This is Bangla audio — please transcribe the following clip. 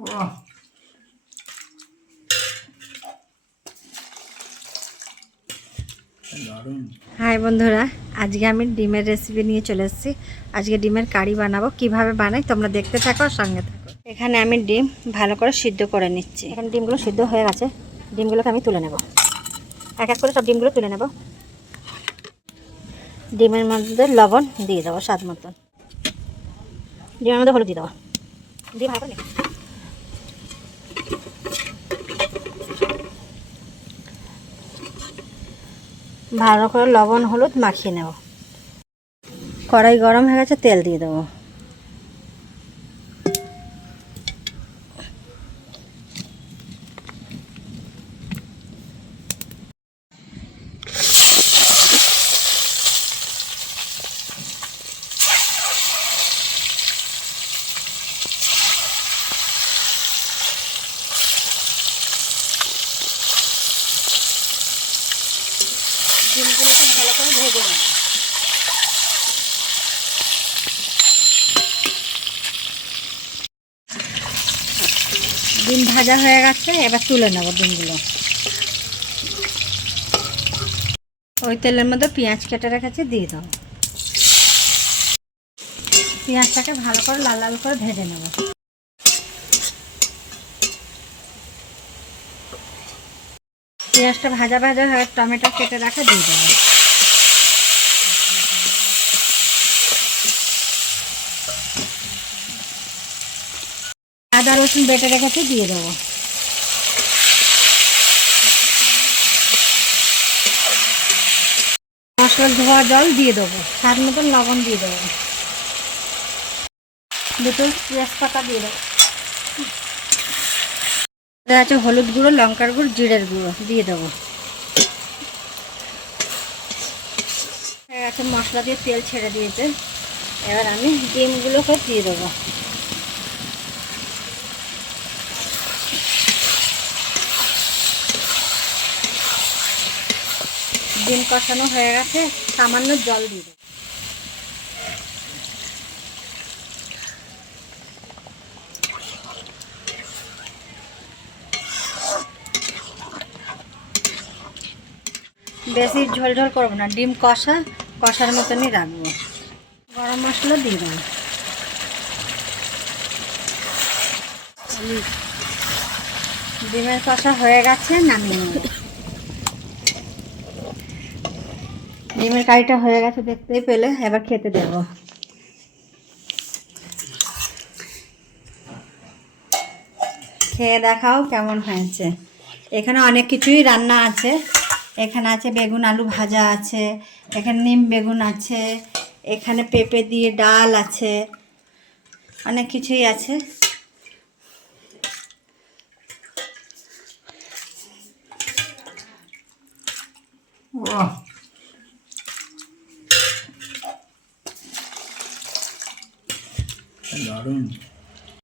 হাই বন্ধুরা, আজকে আমি ডিমের রেসিপি নিয়ে চলে এসেছি। আজকে ডিমের কারি বানাবো। কিভাবে বানাই তোমরা দেখতে থাকো আর সঙ্গে থাকো। এখানে আমি ডিম ভালো করে সিদ্ধ করে নিচ্ছি। এখানে ডিমগুলো সিদ্ধ হয়ে গেছে, ডিমগুলোকে আমি তুলে নেব। এক এক করে সব ডিমগুলো তুলে নেব। ডিমের মধ্যে লবণ দিয়ে দেবো স্বাদ মতন। ডিমের মধ্যে হলুদ দিয়ে দেবো। দিয়ে ভালো করে ভালো করে লবণ হলুদ মাখিয়ে নেব। কড়াই গরম হয়ে গেছে, তেল দিয়ে দেবো। ডিমগুলোকে ভালো করে ভেজে নেব। ডিম ভাজা হয়ে গেছে, এবার তুলে নেব ডিমগুলো। ওই তেলের মধ্যে পেঁয়াজ কেটে রেখেছি, দিয়ে দাও। পেঁয়াজটাকে ভালো করে লাল লাল করে ভেজে নেব। পেঁয়াজটা ভাজা ভাজা হয়ে টমেটো কেটে রাখা দিয়ে দেবো। আদা রসুন বেটে রেখেছি, দিয়ে দেবো। মশলা ধোয়া জল দিয়ে দেবো। স্বাদ মতন লবণ দিয়ে দেবো। দুটো পেঁয়াজ পাতা দিয়ে দেবো। আছে হলুদ গুঁড়ো, লঙ্কার গুঁড়ো, জিরের গুঁড়ো দিয়ে দেবো। আছে মশলা দিয়ে তেল ছেড়ে দিয়েছে, এবার আমি ডিমগুলোকে দিয়ে দেবো। ডিম কষানো হয়ে গেছে, সামান্য জল দিয়ে দেবো। বেশি ঝোল ঝোল করবো না, ডিম কষার মতনই রাখবো। গরম মশলা দিয়ে দেবো। ডিমের কষা হয়ে গেছে, নামিয়ে নেব। ডিমের কারিটা হয়ে গেছে, দেখতেই পেলে। এবার খেতে দেব। খেয়ে দেখাও কেমন হয়েছে। এখানে অনেক কিছুই রান্না আছে। এখানে আছে বেগুন আলু ভাজা আছে, এখানে নিম বেগুন আছে, এখানে পেঁপে দিয়ে ডাল আছে, অনেক কিছুই আছে। দারুণ।